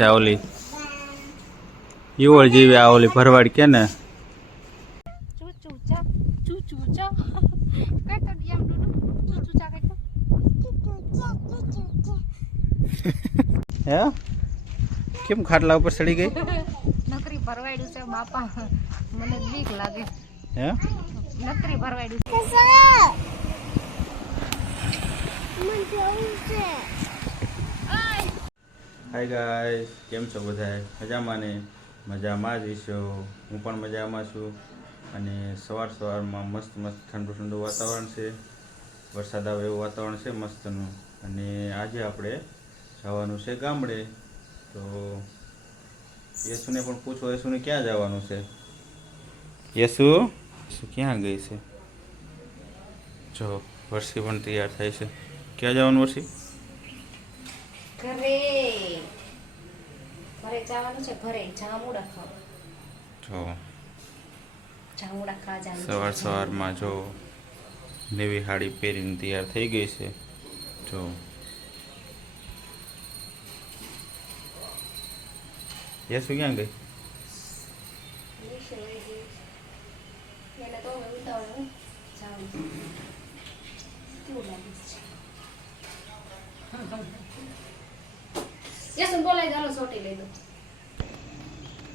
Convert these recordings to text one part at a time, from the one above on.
છે ઓલી? ઈવળ જેવી આ ઓલી ભરવાડ કે ને. હે? કેમ ખાટલા ઉપર ચડી ગઈ? નકરી ભરવાડ્યું છે બાપા. મને બીક લાગે. હે? નકરી ભરવાડ્યું છે. હાય ગાય કેમ છો બધા મજામાં ને? મજામાં જ છો હું પણ મજામાં છું. અને સવાર સવારમાં મસ્ત મસ્ત ઠંડુ ઠંડુ વાતાવરણ છે. વરસાદ આવે એવું વાતાવરણ છે મસ્તનું. અને આજે આપણે જવાનું છે ગામડે. તો યશુને પણ પૂછો યશુને ક્યાં જવાનું છે? યશુ શું ક્યાં ગઈ છે? જો, વર્ષી પણ તૈયાર થાય છે. ક્યાં જવાનું વર્ષી? ઘરે. ઘરે જવાનું છે ઘરે. જામુડા ખાવા. જો. જામુડા ખાવા જવાનું સવાર સવારમાં જો નેવી હાડી પહેરીને તૈયાર થઈ ગઈ છે જો. યશુ ક્યાં ગઈ? એને તો ઉતાવળ જાવું કેવું લાગે છે યસુ બોલાય ચાલો સોટી લઈ દો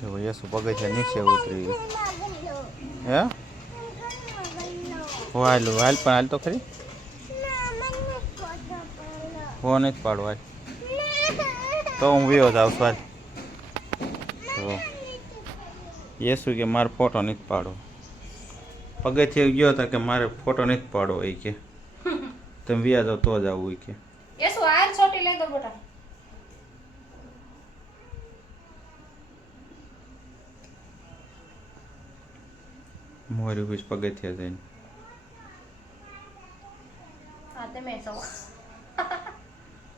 જો યશુ પગથિયા નીચે ઉતરી ગઈ હે હો હાલ હાલ પણ હાલ તો ખરી હો નથી પાડો હાલ તો હું વિયો જાઉં છું હાલ તો યશુ કે મારે ફોટો નથી પાડો પગથિયે ગયો હતા કે મારે ફોટો નથી પાડો એ કે તમે વ્યા જાઓ તો જ આવું એ કે યસુ હાલ સોટી લઈ દો બેટા મોરી હુઈ પગથિયા જઈને હા તમે સૌ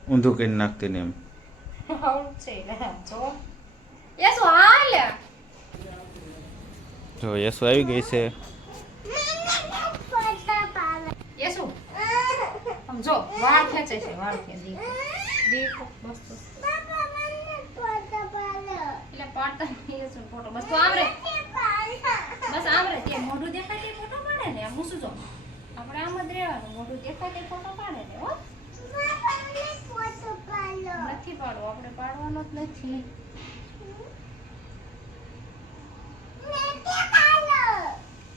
ઊંધું કરી નાખતી ને એમ જો યસુ આવી ગઈ છે યસુ આમ જો વાળ ખેંચે છે વાળ ખેંચે દેખો બસ બસ એટલે પાડતા નહીં યસુ ફોટો બસ તો આમ રે બસ આમ રે તે મોઢું દેખાય તે ફોટો પાડે ને હું શું જો આપણે આમ જ રહેવાનું મોઢું દેખાય તે ફોટો પાડે ને હો. નથી પાડવો આપણે પાડવાનો જ નથી.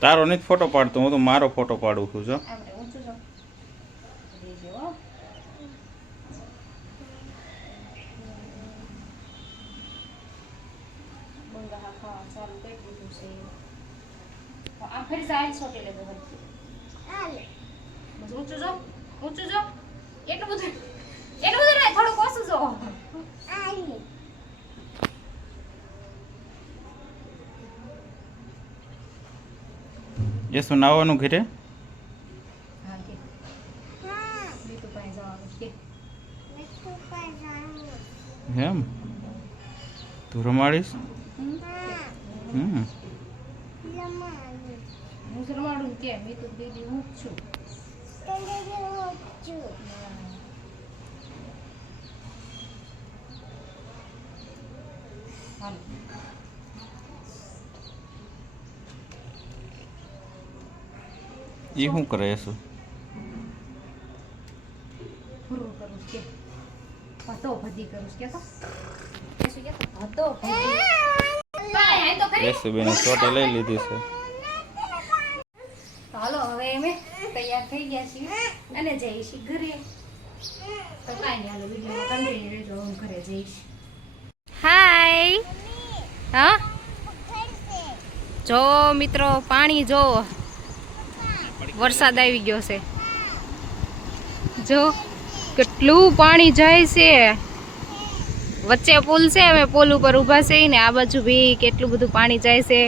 તારો નથી ફોટો પાડતો હું તો મારો ફોટો પાડું છું રે ઊંચું જો. દેજો હો બંગા ખાવા ચાલુ કરી દીધું છે આમ ફરી જાય સોટી લેવો બસ ઊંચું જો ઊંચું જો એટલું બધું એટલું બધું નહીં થોડુંક ઓછું જો એ સુનાવવાનું ઘરે હા કે બીજું પાસે જવાનું કે એમ તું રમાડીશ હમ. હું શરમાડું કે મેં તો દીદી હું છું. એ શું કરે છે? પૂરું કરું કે. હતો ભજી કરું કે હતો બધી બાય આય તો કરી યશુ બેને ચોટે લઈ લીધી છે. હાલો હવે અમે તૈયાર થઈ ગયા છીએ અને જઈશું ઘરે. તો કાંઈ નહીં હાલો વીડિયો કન્ટિન્યુ રહેજો હું ઘરે જઈશ. હાય હા? જો મિત્રો પાણી જો વરસાદ આવી ગયો છે. જો કેટલું પાણી જાય છે. વચ્ચે પુલ છે અમે પુલ ઉપર ઊભા છે ને આ બાજુ બી કેટલું બધું પાણી જાય છે.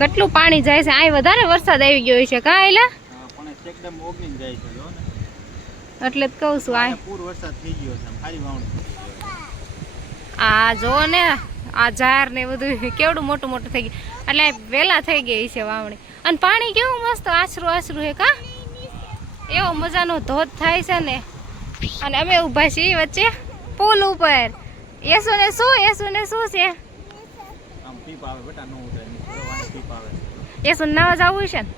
કેટલું પાણી જાય છે? આય વધારે વરસાદ આવી ગયો છે કા એલા? પણ એકદમ ઓગણી જાય છે જો ને. એટલે જ કહું છું આ પૂર વરસાદ થઈ ગયો છે ફારી વાવણ આ જો ને આ ઝાર ને બધું કેવડું મોટું મોટું થઈ ગયું. એટલે વેલા થઈ ગઈ છે વાવણી. અને પાણી કેવું મસ્ત આશરું આશરું હે કા? એવો મજાનો ધોધ થાય છે ને. અને અમે ઊભા છીએ વચ્ચે. પુલ ઉપર. યસુ ને શું યસુ ને શું છે. આમ પીપ આવે બેટા ન ઉતરે જો આવે. યસુ નાવા જવું છે ને?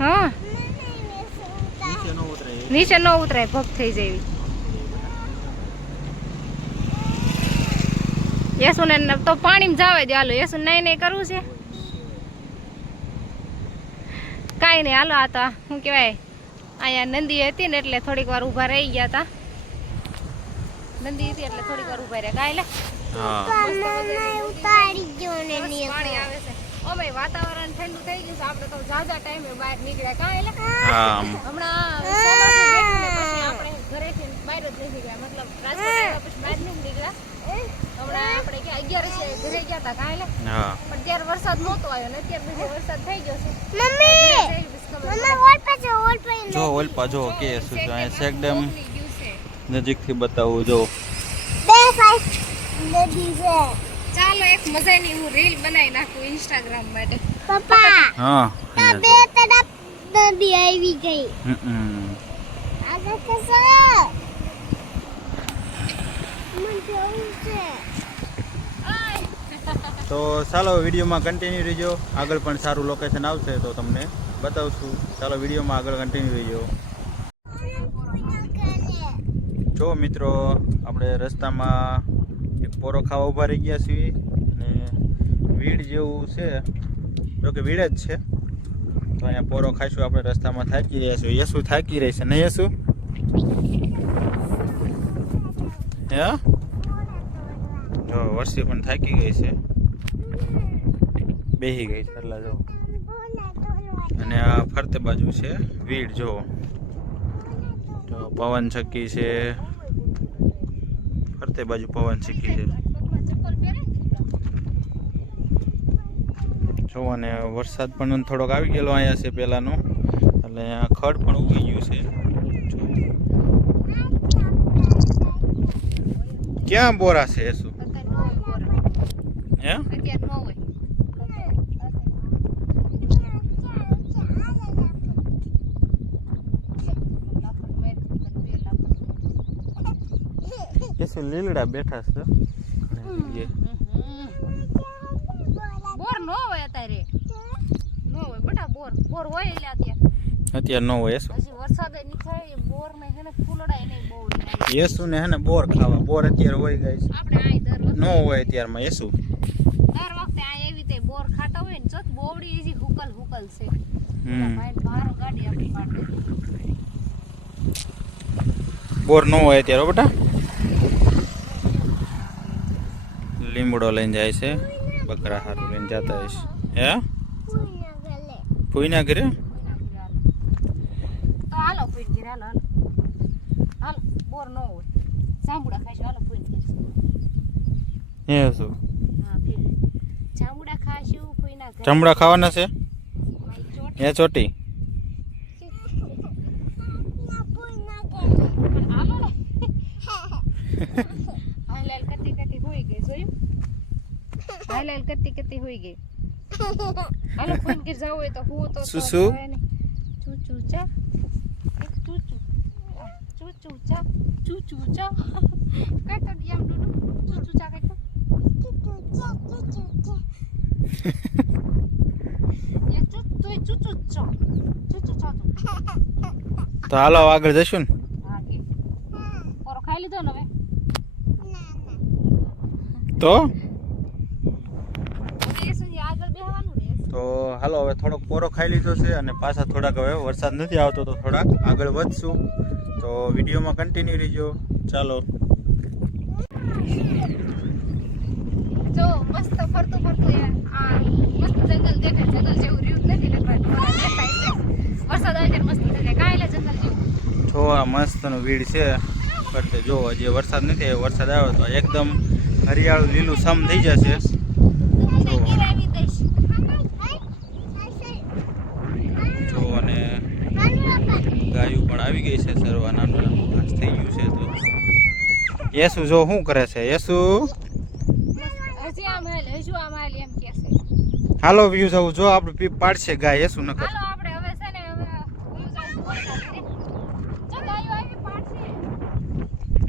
હા. નીચે નો ઉતરે. નીચે ન ઉતરાય ભગ થઈ જાય યસુ ને તો પાણીમાં જાવે દે હાલો યસુ નહીં નહીં કરવું છે. કાંઈ નહીં હાલો આ તો શું કહેવાય? અહીંયા નંદી હતી ને એટલે થોડીક વાર ઊભા રહી ગયા હતા. નંદી હતી એટલે થોડીક વાર ઊભા રહ્યા. કાંઈ લે. ઉતારી ગયો ને પાણી આવે છે. અમે વાતાવરણ ઠંડુ થઈ ગયું છે. આપણે તો ઝાઝા ટાઈમે બહાર નીકળ્યા. કાંઈ એટલે હમણાં આપણે ઘરેથી બહાર જ નથી ગયા. મતલબ રાજકોટ પછી બહાર નથી નીકળ્યા. હમણાં આપણે ક્યાં અગિયાર છે ઘરે ગયા હતા કાંઈ એટલે પણ ત્યારે વરસાદ નહોતો આવ્યો ને અત્યારે બીજો વરસાદ થઈ ગયો છે. મમ્મી! પર જો પર જો ઓલપા જો કે શું ડેમ છે. નજીકથી બતાવું જો. બે ફાઈટ નદી છે. ચાલો એક મજાની હું રીલ બનાવી નાખું ઇન્સ્ટાગ્રામ માટે. પપ્પા હા તો બે તરફ નદી આવી ગઈ. હમ આગળ કસો મને જવું છે. તો ચાલો વિડીયોમાં કન્ટિન્યુ રહેજો. આગળ પણ સારું લોકેશન આવશે તો તમને બતાવશું. ચાલો વિડીયોમાં આગળ કન્ટિન્યુ રહેજો. જો મિત્રો, આપણે રસ્તામાં એક પોરો ખાવા ઊભા રહી ગયા છીએ અને વીડ જેવું છે. જો કે વીડ જ છે. તો અહીંયા પોરો ખાઈશું, આપણે રસ્તામાં થાકી રહ્યા છીએ. યસુ થાકી રહી છે. નહીં યસુ? હે? જો, વર્ષી પણ થાકી ગઈ છે. બેહી ગઈ છે, એટલે જો. અને આ ફરતે બાજુ છે વીડ, જો. પવન ચક્કી છે. ફરતે બાજુ પવન શીખી છે. જો અને વરસાદ પણ થોડોક આવી ગયેલો અહીંયા છે પહેલાંનો. એટલે અહીંયા ખડ પણ ઉગી ગયું છે. ક્યાં બોરા છે શું. હે અત્યારે ન હોય લાકડ મારી દીધું, બે લાકડ. લીલડા બેઠા છે. ઘણી બોર નો હોય અત્યારે. નો હોય બટા બોર બોર હોય એટલે અત્યારે. અત્યારે નો હોય શું હજી વરસાદ નહીં થાય બોર ને હેને ફૂલડાય નહીં બહુ યેસુ ને હેને બોર ખાવા બોર અત્યારે હોય ગઈ આપણે આ દર ન હોય અત્યારમાં યેસુ દર વખતે આ એવી રીતે બોર ખાતા હોય ને જોત બોવડી એજી હુકલ હુકલ છે. હમ. બહાર ગાડી આપણી માટે બોર નો હોય અત્યારે બેટા. લીમડો લઈને જાય છે. બકરા હારું લઈને જતા હશે હે? ફૂઈના ઘરે? તો હાલો ફૂઈન ઘેર હાલો હાલો. બોર નો હોય. જાંબુડા ખાઈશું હાલો ફૂઈન ઘેર. હે શું જાંબુડા ઘરે. ચમડા ખાવાના છે? હે ચોટી. Ha ha ને હાલ હાલ કરતી કરતી હોઈ ગઈ જોયું હાલ હાલ કરતી કરતી હોઈ ગઈ. હાલો ફોન કે જાવ હોય તો હું તો સુસુ? ચૂચુ ચા. એક ચૂચુ. ચૂચુ ચા. ચૂચુ ચા. કઈ તો ડિયામ ડુડુ. ચૂચુ ચા કઈ તો. એ ચૂ તું ચૂચુ ચા ચૂચુ ચા તું. હાલો આગળ જશું ને? હા કે. ઓરો ખાઈ લીધો ને હવે? તો હવે એ સુધી આગળ બેહવાનું રહે તો હાલો હવે થોડોક પોરો ખાઈ લીધો છે અને પાછા થોડાક હવે વરસાદ નથી આવતો તો થોડાક આગળ વધશું. તો વિડીયોમાં કન્ટિન્યુ રહીજો. ચાલો. જો મસ્ત ફરતું ફરતું યાર. આ મસ્ત જંગલ દેખાય. જંગલ જેવું રહ્યું નથી ને પણ થોડા દેખાય છે. વરસાદ આવે ત્યારે મસ્ત દેખાય. કાંઈ જંગલ જેવું. જો આ મસ્તનું વીડ છે. ફરતે જો હજી વરસાદ નથી વરસાદ આવ્યો તો એકદમ હરિયાળું લીલું સમ થઈ જશે જો ગિરાવી દઈશ જો અને ગાયું પણ આવી ગઈ છે સરવા નાનું લાંબુ ઘાસ થઈ ગયું છે તો. યેસુ જો શું કરે છે? યેસુ? હાલ વ્યૂ જવું જો આપણે પીપ પાડશે ગાય યેસુ ને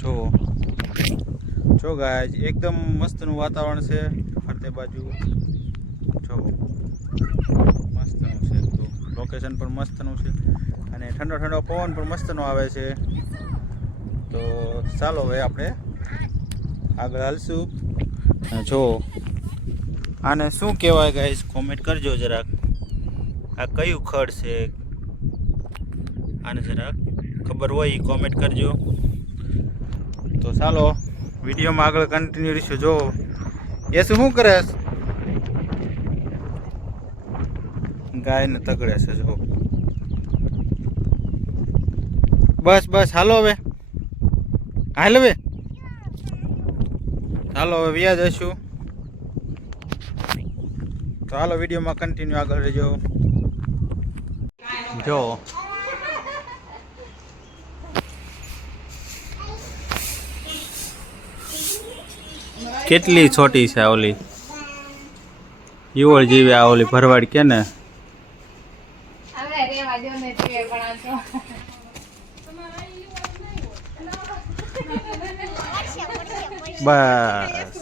જો જો. ગાય એકદમ મસ્તનું વાતાવરણ છે ફરતે બાજુ. જો. મસ્તનું છે તો. લોકેશન પણ મસ્તનું છે. અને ઠંડો ઠંડો પવન પણ મસ્તનો આવે છે. તો ચાલો હવે આપણે આગળ હાલશું. જો, આને શું કહેવાય ગાઈસ કોમેન્ટ કરજો જરાક. આ કયું ખડ છે? આને જરાક ખબર હોય કોમેન્ટ કરજો. તો ચાલો, વિડીયોમાં આગળ કન્ટિન્યુ રહીશું. જો, એ શું કરે? ગાયને તગડે છે, જો. બસ બસ, હાલો હવે. હાલ હવે? હાલો, હવે વ્યાજ હશું તો હાલો, વિડીયોમાં કન્ટિન્યુ આગળ રહેજો. જો. કેટલી છોટી છે ઓલી? યુવળ જેવી આ ઓલી ભરવાડ કે ને હવે રેવા દો ને તે પણ આ તો બસ.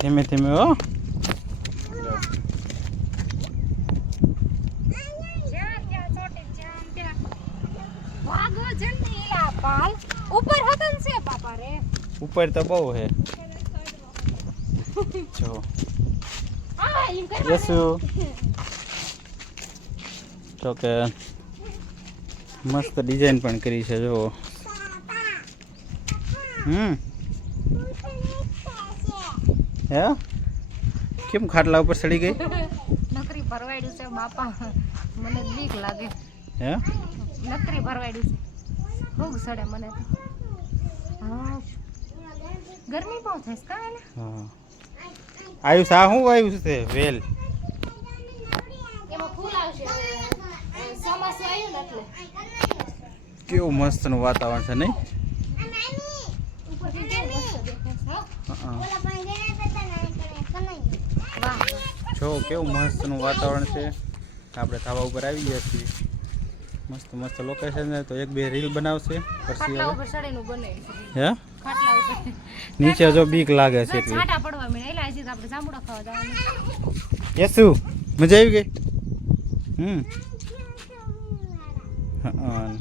ધીમે ધીમે હો. ઉપર તો બહુ હે. જો. યસુ. જો કે મસ્ત ડિઝાઇન પણ કરી છે જો હમ. હે? કેમ ખાટલા ઉપર ચડી ગઈ? નકરી ભરવાડ્યું છે બાપા. મને બીક લાગે. હે? નકરી ભરવાડ્યું છે. ખૂબ સડે મને તો. હા. ગરમી બહુ છે કાંઈ ને હા. આયુ સા હું આવ્યું છે? વેલ. એમાં ફૂલ આવશે. ચોમાસું આવ્યું ને એટલે. કેવું મસ્તનું વાતાવરણ છે નહીં? જો કેવું મસ્ત મસ્તનું વાતાવરણ છે. આપણે ધાબા ઉપર આવી ગયા છીએ. મસ્ત મસ્ત લોકેશન છે તો એક બે રીલ બનાવશે. પછી હે? નીચે જો બીક લાગે છે એટલી. યસુ મજા આવી ગઈ? હમ. હા